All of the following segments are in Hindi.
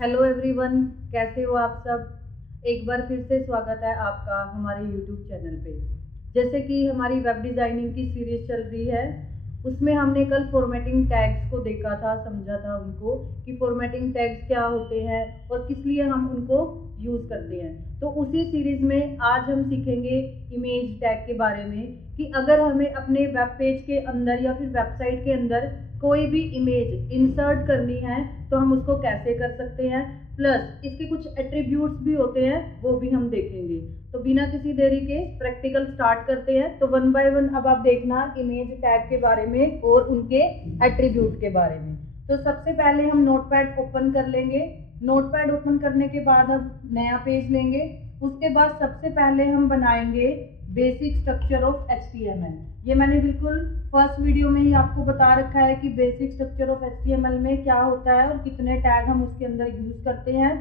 हेलो एवरीवन, कैसे हो आप सब। एक बार फिर से स्वागत है आपका हमारे यूट्यूब चैनल पे। जैसे कि हमारी वेब डिज़ाइनिंग की सीरीज चल रही है, उसमें हमने कल फॉर्मेटिंग टैग्स को देखा था, समझा था उनको कि फॉर्मेटिंग टैग्स क्या होते हैं और किस लिए हम उनको यूज़ करते हैं। तो उसी सीरीज में आज हम सीखेंगे इमेज टैग के बारे में कि अगर हमें अपने वेब पेज के अंदर या फिर वेबसाइट के अंदर कोई भी इमेज इंसर्ट करनी है तो हम उसको कैसे कर सकते हैं, प्लस इसके कुछ एट्रीब्यूट्स भी होते हैं, वो भी हम देखेंगे। तो बिना किसी देरी के प्रैक्टिकल स्टार्ट करते हैं। तो वन बाय वन अब आप देखना इमेज टैग के बारे में और उनके एट्रीब्यूट के बारे में। तो सबसे पहले हम नोटपैड ओपन कर लेंगे। नोटपैड ओपन करने के बाद हम नया पेज लेंगे। उसके बाद सबसे पहले हम बनाएंगे बेसिक स्ट्रक्चर ऑफ HTML। ये मैंने बिल्कुल फर्स्ट वीडियो में ही आपको बता रखा है कि बेसिक स्ट्रक्चर ऑफ HTML में क्या होता है और कितने टैग हम उसके अंदर यूज करते हैं।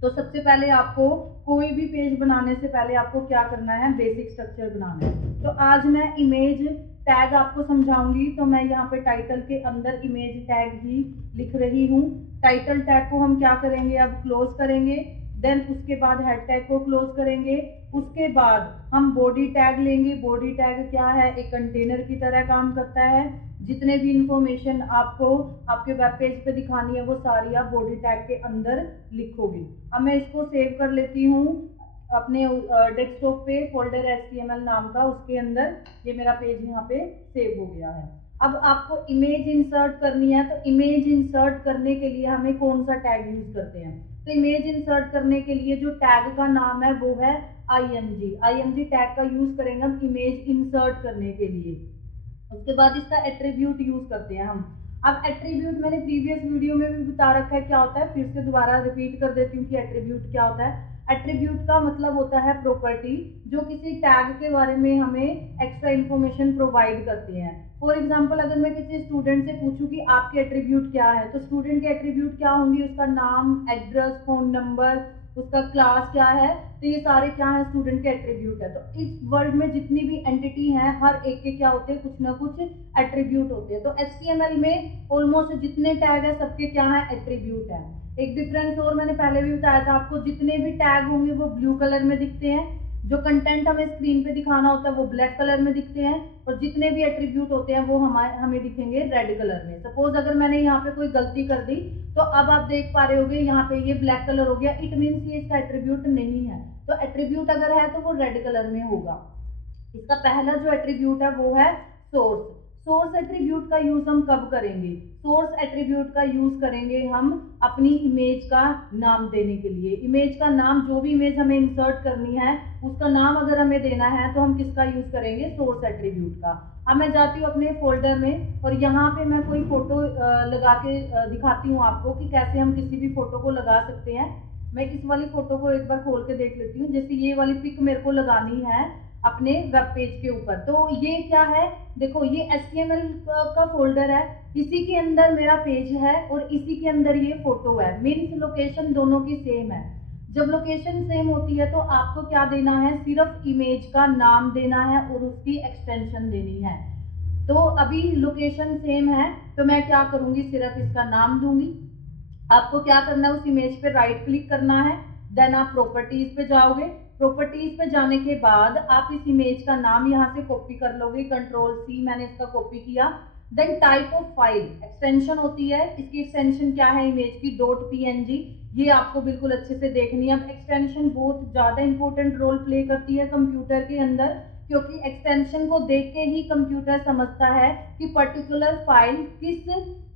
तो सबसे पहले आपको कोई भी पेज बनाने से पहले आपको क्या करना है, बेसिक स्ट्रक्चर बनाना है। तो आज मैं इमेज टैग आपको समझाऊंगी। तो मैं यहाँ पे टाइटल के अंदर इमेज टैग ही लिख रही हूँ। टाइटल टैग को हम क्या करेंगे, अब क्लोज करेंगे। देन उसके बाद हेड टैग को क्लोज करेंगे। उसके बाद हम बॉडी टैग लेंगे। बॉडी टैग क्या है, एक कंटेनर की तरह काम करता है। जितने भी इंफॉर्मेशन आपको आपके वेब पेज पे दिखानी है वो सारी आप बॉडी टैग के अंदर लिखोगे। अब मैं इसको सेव कर लेती हूँ अपने डेस्कटॉप पे, फोल्डर HTML नाम का, उसके अंदर ये मेरा पेज यहाँ पे सेव हो गया है। अब आपको इमेज इंसर्ट करनी है। तो इमेज इंसर्ट करने के लिए हमें कौन सा टैग यूज करते हैं। तो इमेज इंसर्ट करने के लिए जो टैग का नाम है वो है IMG टैग का यूज करेंगे हम इमेज इंसर्ट करने के लिए। उसके बाद इसका एट्रीब्यूट यूज करते हैं हम। अब एट्रीब्यूट मैंने प्रीवियस वीडियो में भी बता रखा है क्या होता है, फिर से दोबारा रिपीट कर देती हूँ कि एट्रीब्यूट क्या होता है। एट्रीब्यूट का मतलब होता है प्रॉपर्टी जो किसी टैग के बारे में हमें एक्स्ट्रा इन्फॉर्मेशन प्रोवाइड करती है। फॉर एग्जाम्पल अगर मैं किसी स्टूडेंट से पूछूं कि आपके एट्रीब्यूट क्या है, तो स्टूडेंट के एट्रीब्यूट क्या होंगे, उसका नाम, एड्रेस, फोन नंबर, उसका क्लास क्या है। तो ये सारे क्या है, स्टूडेंट के एट्रीब्यूट है। तो इस वर्ल्ड में जितनी भी एंटिटी हैं हर एक के क्या होते हैं, कुछ ना कुछ एट्रीब्यूट होते हैं। तो HTML में ऑलमोस्ट जितने टैग है सबके क्या है, एट्रीब्यूट है। एक डिफरेंस और मैंने पहले भी बताया था आपको, जितने भी टैग होंगे वो ब्लू कलर में दिखते हैं, जो कंटेंट हमें स्क्रीन पे दिखाना होता है वो ब्लैक कलर में दिखते हैं, और जितने भी एट्रीब्यूट होते हैं वो हमें दिखेंगे रेड कलर में। सपोज अगर मैंने यहाँ पे कोई गलती कर दी तो अब आप देख पा रहे होगे यहाँ पे ये ब्लैक कलर हो गया, इट मीन्स ये इसका एट्रीब्यूट नहीं है। तो एट्रीब्यूट अगर है तो वो रेड कलर में होगा। इसका पहला जो एट्रीब्यूट है वो है सोर्स। सोर्स एट्रीब्यूट का यूज हम कब करेंगे, सोर्स एट्रीब्यूट का यूज करेंगे हम अपनी इमेज का नाम देने के लिए। इमेज का नाम, जो भी इमेज हमें इंसर्ट करनी है उसका नाम अगर हमें देना है तो हम किसका यूज करेंगे, सोर्स एट्रीब्यूट का। अब मैं जाती हूँ अपने फोल्डर में और यहाँ पे मैं कोई फोटो लगा के दिखाती हूँ आपको कि कैसे हम किसी भी फोटो को लगा सकते हैं। मैं इस वाली फोटो को एक बार खोल के देख लेती हूँ। जैसे ये वाली पिक मेरे को लगानी है अपने वेब पेज के ऊपर, तो ये क्या है, देखो ये HTML का फोल्डर है, इसी के अंदर मेरा पेज है और इसी के अंदर ये फोटो है। मीन्स लोकेशन दोनों की सेम है। जब लोकेशन सेम होती है तो आपको क्या देना है, सिर्फ इमेज का नाम देना है और उसकी एक्सटेंशन देनी है। तो अभी लोकेशन सेम है तो मैं क्या करूंगी, सिर्फ इसका नाम दूंगी। आपको क्या करना है, उस इमेज पे राइट क्लिक करना है। देन आप प्रॉपर्टीज पे जाओगे। प्रॉपर्टीज पे जाने के बाद आप इस इमेज का नाम यहाँ से कॉपी कर लोगे, Ctrl+C, मैंने इसका कॉपी किया। Then type of file, extension होती है, इसकी एक्सटेंशन क्या है इमेज की, .png। ये आपको बिल्कुल अच्छे से देखनी है। अब एक्सटेंशन बहुत ज्यादा इंपॉर्टेंट रोल प्ले करती है कंप्यूटर के अंदर, क्योंकि एक्सटेंशन को देख के ही कंप्यूटर समझता है कि पर्टिकुलर फाइल किस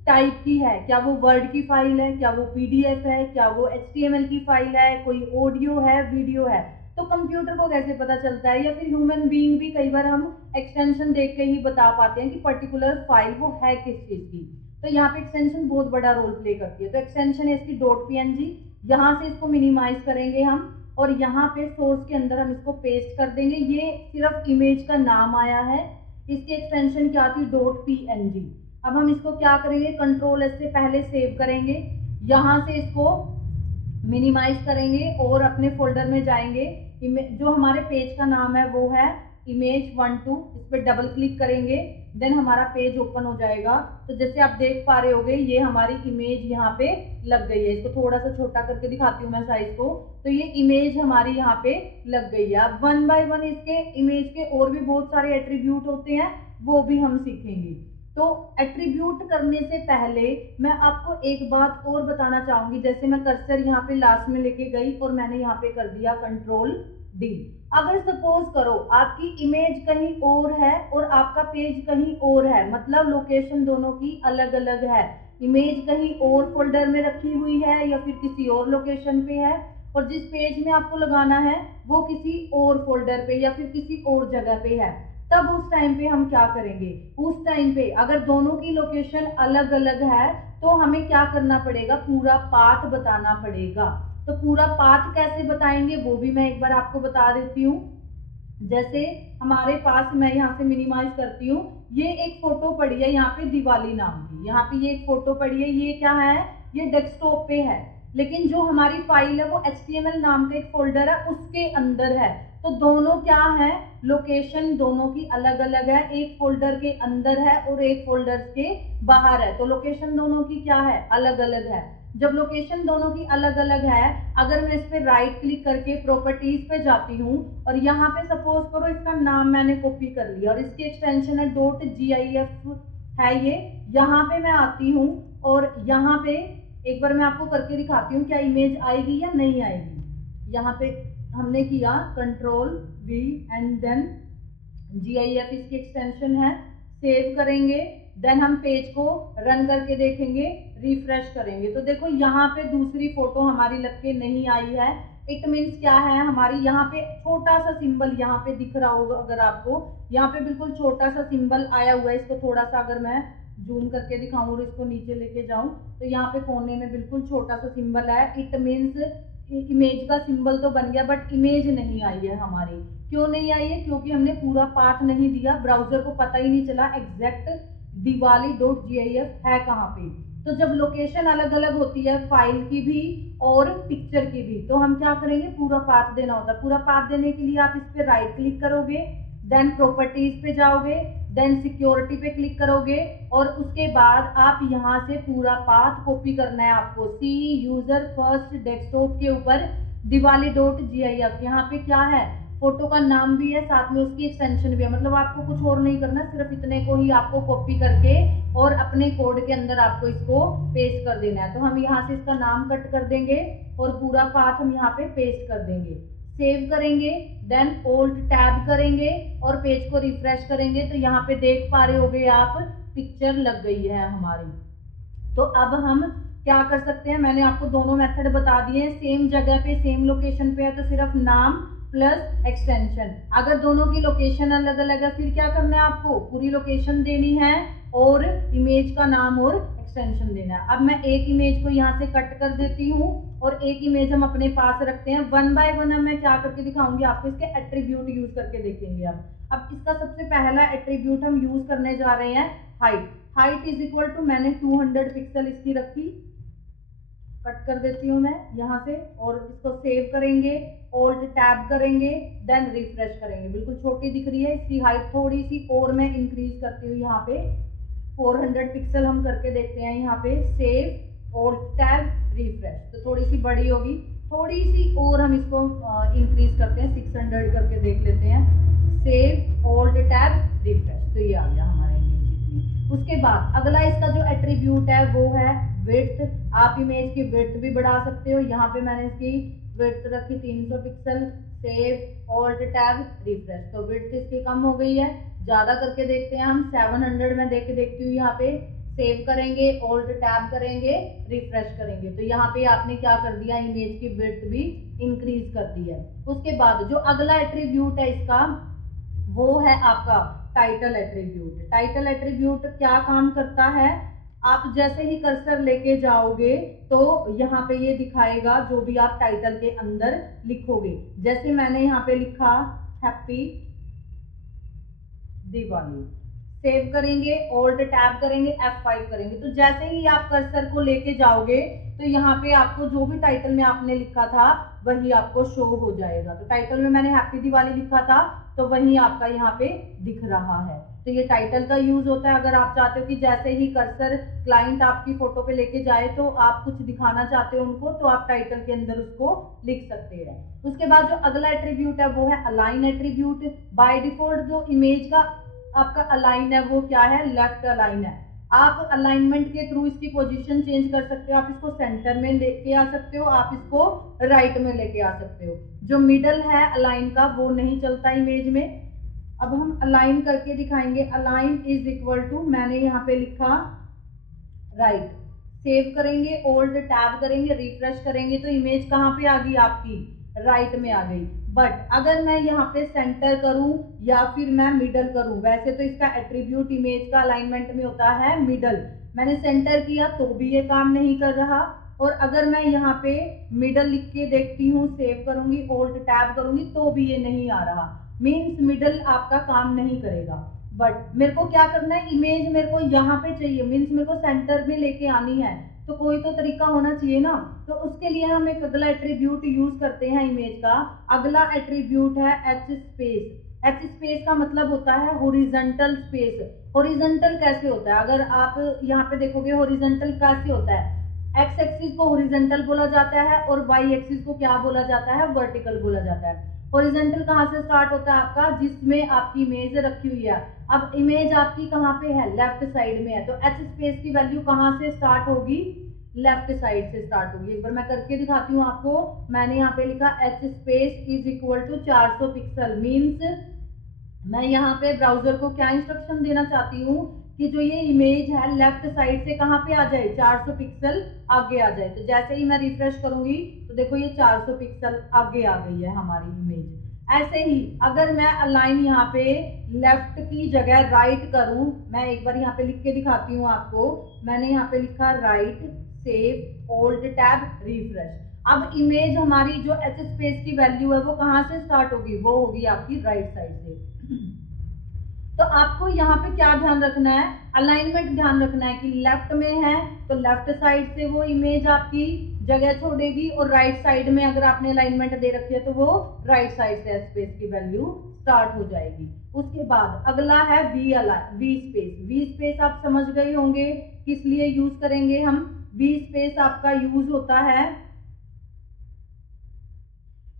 टाइप की है, क्या वो वर्ड की फाइल है, क्या वो PDF है, क्या वो HTML की फाइल है, कोई ऑडियो है, वीडियो है। तो कंप्यूटर को कैसे पता चलता है, या फिर ह्यूमन बीइंग भी कई बार हम एक्सटेंशन देख के ही बता पाते हैं कि पर्टिकुलर फाइल वो है किस चीज की। तो यहाँ पे एक्सटेंशन बहुत बड़ा रोल प्ले करती है। तो एक्सटेंशन है इसकी .png, यहाँ से इसको मिनिमाइज करेंगे हम और यहाँ पे सोर्स के अंदर हम इसको पेस्ट कर देंगे। ये सिर्फ इमेज का नाम आया है, इसकी एक्सटेंशन क्या थी, .png। अब हम इसको क्या करेंगे, Ctrl+S से पहले सेव करेंगे, यहाँ से इसको मिनिमाइज करेंगे और अपने फोल्डर में जाएंगे। जो हमारे पेज का नाम है वो है image12, इस पर डबल क्लिक करेंगे। देन हमारा पेज ओपन हो जाएगा। तो जैसे आप देख पा रहे होगे ये हमारी इमेज यहाँ पे लग गई है। इसको थोड़ा सा छोटा करके दिखाती हूँ मैं साइज को। तो ये इमेज हमारी यहाँ पे लग गई है। अब वन बाय वन इसके इमेज के और भी बहुत सारे एट्रीब्यूट होते हैं, वो भी हम सीखेंगे। तो एट्रीब्यूट करने से पहले मैं आपको एक बात और बताना चाहूंगी। जैसे मैं कर्सर यहाँ पे लास्ट में लेके गई और मैंने यहाँ पे कर दिया Ctrl+D। अगर सपोज करो आपकी इमेज कहीं और है और आपका पेज कहीं और है, मतलब लोकेशन दोनों की अलग अलग है, इमेज कहीं और फोल्डर में रखी हुई है या फिर किसी और लोकेशन पे है, और जिस पेज में आपको लगाना है वो किसी और फोल्डर पे या फिर किसी और जगह पे है, तब उस टाइम पे हम क्या करेंगे? उस टाइम पे अगर दोनों की लोकेशन अलग अलग है तो हमें क्या करना पड़ेगा? पूरा पाथ बताना पड़ेगा। तो पूरा पाथ कैसे बताएंगे वो भी मैं एक बार आपको बता देती हूँ। जैसे हमारे पास, मैं यहाँ से मिनिमाइज करती हूँ, ये एक फोटो पड़ी है यहाँ पे दिवाली नाम की, यहाँ पे ये एक फोटो पड़ी है, ये क्या है? ये डेस्कटॉप पे है, लेकिन जो हमारी फाइल है वो HTML नाम का एक फोल्डर है उसके अंदर है। तो दोनों क्या है? लोकेशन दोनों की अलग अलग है, एक फोल्डर के अंदर है और एक फोल्डर के बाहर है। तो लोकेशन दोनों की क्या है? अलग अलग है। जब लोकेशन दोनों की अलग अलग है, अगर मैं इस पे राइट क्लिक करके प्रॉपर्टीज पे जाती हूँ और यहाँ पे सपोज करो इसका नाम मैंने कॉपी कर लिया और इसकी एक्सटेंशन है .gif है ये, यहाँ पे मैं आती हूँ और यहाँ पे एक बार मैं आपको करके दिखाती हूँ क्या इमेज आएगी या नहीं आएगी। यहाँ पे हमने किया Ctrl+V एंड देन GIF इसकी एक्सटेंशन है, सेव करेंगे, देन हम पेज को रन करके देखेंगे, रिफ्रेश करेंगे। तो देखो यहाँ पे दूसरी फोटो हमारी लग के नहीं आई है। इट मीन्स क्या है? हमारी यहाँ पे छोटा सा सिंबल यहाँ पे दिख रहा होगा, अगर आपको यहाँ पे बिल्कुल छोटा सा सिंबल आया हुआ है। इसको थोड़ा सा अगर मैं जूम करके दिखाऊं और इसको नीचे लेके जाऊं तो यहाँ पे कोने में बिल्कुल छोटा सा सिंबल है। इट मीन्स इमेज का सिंबल तो बन गया बट इमेज नहीं आई है हमारी। क्यों नहीं आई है? क्योंकि हमने पूरा पाथ नहीं दिया, ब्राउजर को पता ही नहीं चला एग्जैक्ट diwali.gif है कहाँ पे। तो जब लोकेशन अलग अलग होती है फाइल की भी और पिक्चर की भी, तो हम क्या करेंगे? पूरा पाथ देना होता है। पूरा पाथ देने के लिए आप इस पे राइट क्लिक करोगे, देन प्रॉपर्टीज पे जाओगे, देन सिक्योरिटी पे क्लिक करोगे और उसके बाद आप यहाँ से पूरा पाथ कॉपी करना है आपको। सी यूजर फर्स्ट डेस्कटॉप के ऊपर diwali.gif, यहाँ पे क्या है? फोटो का नाम भी है, साथ में उसकी एक्सटेंशन भी है। मतलब आपको कुछ और नहीं करना, सिर्फ इतने को ही आपको कॉपी करके और अपने कोड के अंदर आपको इसको पेस्ट कर देना है। तो हम यहाँ से इसका नाम कट कर देंगे और पूरा पाथ हम यहाँ पे पेस्ट कर देंगे, सेव करेंगे, देन Alt टैब करेंगे और पेज को रिफ्रेश करेंगे। तो यहाँ पे देख पा रहे होगे आप, पिक्चर लग गई है हमारी। तो अब हम क्या कर सकते हैं? मैंने आपको दोनों मेथड बता दिए। सेम जगह पे सेम लोकेशन पे है तो सिर्फ नाम प्लस एक्सटेंशन। अगर दोनों की लोकेशन अलग अलग है फिर क्या करना है? आपको पूरी लोकेशन देनी है और इमेज का नाम और एक्सटेंशन देना है। अब मैं एक इमेज को यहाँ से कट कर देती हूँ और एक इमेज हम अपने पास रखते हैं। वन बाय वन मैं क्या करके दिखाऊंगी आपको, इसके एट्रीब्यूट यूज करके देखेंगे। अब इसका सबसे पहला एट्रीब्यूट हम यूज करने जा रहे हैं height. Height is equal to, मैंने 200 पिक्सल इसकी रखी, कट कर देती हूँ मैं यहाँ से और इसको सेव करेंगे, Alt टैब करेंगे, देन रिफ्रेश करेंगे। बिल्कुल छोटी दिख रही है, इसकी हाइट थोड़ी सी और मैं इंक्रीज करती हूँ। यहाँ पे 400 पिक्सल हम करके देखते हैं। यहाँ पे सेव, Alt टैब, रिफ्रेश, तो थोड़ी सी बड़ी होगी, थोड़ी सी और हम इसको इंक्रीज करते हैं, 600 करके देख लेते हैं। सेव, Alt टैब, रिफ्रेश, तो ये आ गया हमारे इमेज इतनी। उसके बाद अगला इसका जो एट्रीब्यूट है वो है विड्थ। आप इमेज की विड्थ भी बढ़ा सकते हो। यहाँ पे मैंने इसकी विड्थ रखी 300 pixel, save, Alt tab, refresh, तो विड्थ इसकी कम हो गई है। ज्यादा करके देखते हैं हम, 700 में देख के देखती हूँ। यहाँ पे सेव करेंगे, Alt टैब करेंगे, रिफ्रेश करेंगे, तो यहाँ पे आपने क्या कर दिया? इमेज की विड्थ भी इंक्रीज कर दी है। उसके बाद जो अगला एट्रीब्यूट है इसका वो है आपका टाइटल एट्रीब्यूट। टाइटल एट्रीब्यूट क्या काम करता है? आप जैसे ही कर्सर लेके जाओगे तो यहाँ पे ये दिखाएगा जो भी आप टाइटल के अंदर लिखोगे। जैसे मैंने यहाँ पे लिखा हैप्पी दिवाली, सेव करेंगे, Alt टैब करेंगे, F5 करेंगे, तो जैसे ही आप कर्सर को लेके जाओगे तो यहाँ पे आपको जो भी टाइटल में आपने लिखा था वही आपको शो हो जाएगा। तो टाइटल में मैंने हैप्पी दिवाली लिखा था तो वही आपका यहाँ पे दिख रहा है। तो ये टाइटल का यूज होता है। अगर आप चाहते हो कि जैसे ही कर्सर क्लाइंट आपकी फोटो पे लेके जाए तो आप कुछ दिखाना चाहते हो उनको, तो आप टाइटल के अंदर उसको लिख सकते हैं। उसके बाद जो अगला एट्रीब्यूट है वो है अलाइन एट्रीब्यूट। बाय डिफॉल्ट जो इमेज का आपका अलाइन है वो क्या है, लेफ्ट अलाइन है। आप अलाइनमेंट के थ्रू इसकी पोजीशन चेंज कर सकते हो। आप इसको सेंटर में लेके आ सकते हो, आप इसको राइट में लेके आ सकते हो। जो मिडल है अलाइन का वो नहीं चलता इमेज में। अब हम अलाइन करके दिखाएंगे। अलाइन इज इक्वल टू, मैंने यहाँ पे लिखा राइट। सेव करेंगे, ओल्ड टैब करेंगे, रिफ्रेश करेंगे तो इमेज कहाँ पे आ गई आपकी, राइट में आ गई। बट अगर मैं यहाँ पे सेंटर करूं या फिर मैं मिडल करूं, वैसे तो इसका एट्रीब्यूट इमेज का अलाइनमेंट में होता है मिडल, मैंने सेंटर किया तो भी ये काम नहीं कर रहा। और अगर मैं यहाँ पे मिडल लिख के देखती हूँ, सेव करूंगी, ओल्ड टैब करूंगी तो भी ये नहीं आ रहा। मीन्स मिडल आपका काम नहीं करेगा। बट मेरे को क्या करना है, इमेज मेरे को यहाँ पे चाहिए, मीन्स मेरे को सेंटर में लेके आनी है, तो कोई तो तरीका होना चाहिए ना। तो उसके लिए हम एक अगला एट्रीब्यूट यूज करते हैं इमेज का। अगला एट्रीब्यूट है एच स्पेस। एच स्पेस का मतलब होता है हॉरिजॉन्टल स्पेस। हॉरिजॉन्टल कैसे होता है, अगर आप यहाँ पे देखोगे हॉरिजॉन्टल कैसे होता है, एक्स एक्सिस को हॉरिजॉन्टल बोला जाता है और वाई एक्सिस को क्या बोला जाता है, वर्टिकल बोला जाता है। हॉरिजॉन्टल कहाँ से स्टार्ट होता है आपका, जिसमें आपकी इमेज रखी हुई है। अब इमेज आपकी कहाँ पे है, लेफ्ट साइड में है, तो एच स्पेस की वैल्यू कहाँ से स्टार्ट होगी, लेफ्ट साइड से स्टार्ट होगी। एक बार मैं करके दिखाती हूँ आपको। मैंने यहाँ पे लिखा H space is equal to 400 pixel. Means मैं यहाँ पे ब्राउजर को क्या इंस्ट्रक्शन देना चाहती हूँ कि जो ये इमेज है लेफ्ट साइड से कहाँ पे आ जाए, 400 पिक्सल आगे आ जाए। तो जैसे ही मैं रिफ्रेश करूंगी तो देखो ये 400 पिक्सल आगे आ गई है हमारी इमेज। ऐसे ही अगर मैं अलाइन यहाँ पे लेफ्ट की जगह राइट करूं, मैं एक बार यहाँ पे लिख के दिखाती हूँ आपको। मैंने यहाँ पे लिखा right, save, old tab, refresh. अब इमेज हमारी जो एच स्पेस की वैल्यू है वो कहाँ से स्टार्ट होगी, वो होगी आपकी राइट साइड से। तो आपको यहाँ पे क्या ध्यान रखना है, अलाइनमेंट ध्यान रखना है कि लेफ्ट में है तो लेफ्ट साइड से वो इमेज आपकी जगह छोड़ेगी, और राइट साइड में अगर आपने अलाइनमेंट दे रखी है तो वो राइट साइड से स्पेस की वैल्यू स्टार्ट हो जाएगी। उसके बाद अगला है वी स्पेस। वी स्पेस आप समझ गए होंगे किस लिए यूज करेंगे हम। वी स्पेस आपका यूज होता है,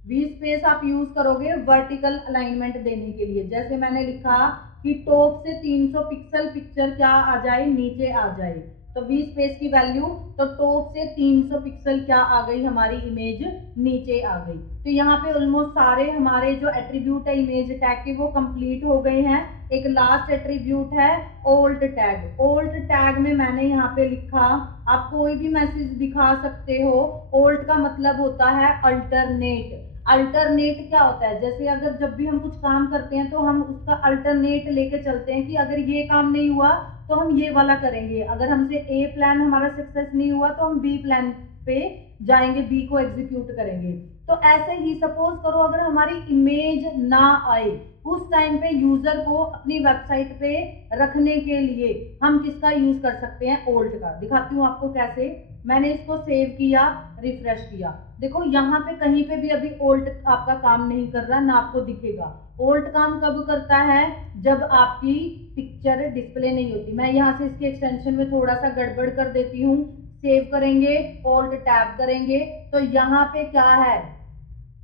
वी स्पेस आप यूज करोगे वर्टिकल अलाइनमेंट देने के लिए। जैसे मैंने लिखा कि टॉप से 300 पिक्सल पिक्चर क्या आ जाए, नीचे आ जाए, तो वी स्पेस की वैल्यू, तो टॉप से 300 पिक्सल क्या आ गई, हमारी इमेज नीचे आ गई। तो यहाँ पे ऑलमोस्ट सारे हमारे जो एट्रीब्यूट है इमेज टैग के वो कंप्लीट हो गए हैं। एक लास्ट एट्रीब्यूट है ओल्ड टैग। ओल्ड टैग में मैंने यहाँ पे लिखा, आप कोई भी मैसेज दिखा सकते हो। ओल्ड का मतलब होता है अल्टरनेट। अल्टरनेट क्या होता है, जैसे अगर जब भी हम कुछ काम करते हैं तो हम उसका अल्टरनेट लेके चलते हैं कि अगर ये काम नहीं हुआ तो हम ये वाला करेंगे, अगर हमसे ए प्लान हमारा सक्सेस नहीं हुआ तो हम बी प्लान पे जाएंगे, बी को एग्जीक्यूट करेंगे। तो ऐसे ही सपोज करो अगर हमारी इमेज ना आए, उस टाइम पे यूजर को अपनी वेबसाइट पे रखने के लिए हम किसका यूज कर सकते हैं, ओल्ड का। दिखाती हूँ आपको कैसे। मैंने इसको सेव किया, रिफ्रेश किया, देखो यहाँ पे कहीं पे भी अभी ओल्ड आपका काम नहीं कर रहा, ना आपको दिखेगा। ओल्ड काम कब करता है, जब आपकी पिक्चर डिस्प्ले नहीं होती। मैं यहाँ से इसके एक्सटेंशन में थोड़ा सा गड़बड़ कर देती हूँ। सेव करेंगे, ओल्ड टैब करेंगे, तो यहाँ पे क्या है,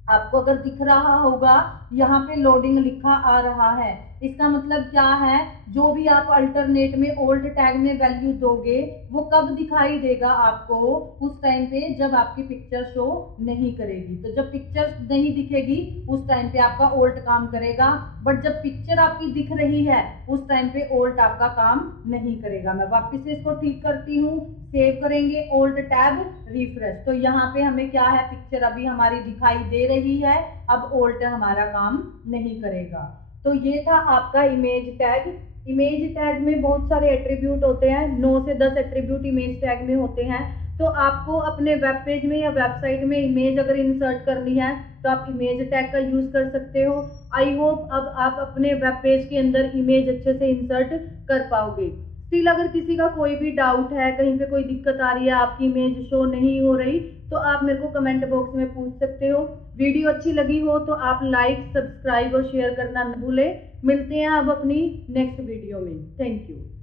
आपको अगर दिख रहा होगा यहाँ पे लोडिंग लिखा आ रहा है। इसका मतलब क्या है, जो भी आप अल्टरनेट में ओल्ड टैग में वैल्यू दोगे वो कब दिखाई देगा आपको, उस टाइम पे जब आपकी पिक्चर शो नहीं करेगी। तो जब पिक्चर नहीं दिखेगी उस टाइम पे आपका ओल्ड काम करेगा, बट जब पिक्चर आपकी दिख रही है उस टाइम पे ओल्ड आपका काम नहीं करेगा। मैं वापस से इसको ठीक करती हूँ, सेव करेंगे, ओल्ड टैब, रिफ्रेश। तो यहाँ पे हमें क्या है, पिक्चर अभी हमारी दिखाई दे रही है, अब ओल्ड हमारा काम नहीं करेगा। तो ये था आपका इमेज टैग। इमेज टैग में बहुत सारे एट्रीब्यूट होते हैं, 9 से 10 एट्रीब्यूट इमेज टैग में होते हैं। तो आपको अपने वेब पेज में या वेबसाइट में इमेज अगर इंसर्ट करनी है तो आप इमेज टैग का यूज कर सकते हो। आई होप अब आप अपने वेब पेज के अंदर इमेज अच्छे से इंसर्ट कर पाओगे। स्टिल अगर किसी का कोई भी डाउट है, कहीं पे कोई दिक्कत आ रही है, आपकी इमेज शो नहीं हो रही, तो आप मेरे को कमेंट बॉक्स में पूछ सकते हो। वीडियो अच्छी लगी हो तो आप लाइक, सब्सक्राइब और शेयर करना न भूलें। मिलते हैं अब अपनी नेक्स्ट वीडियो में। Thank you.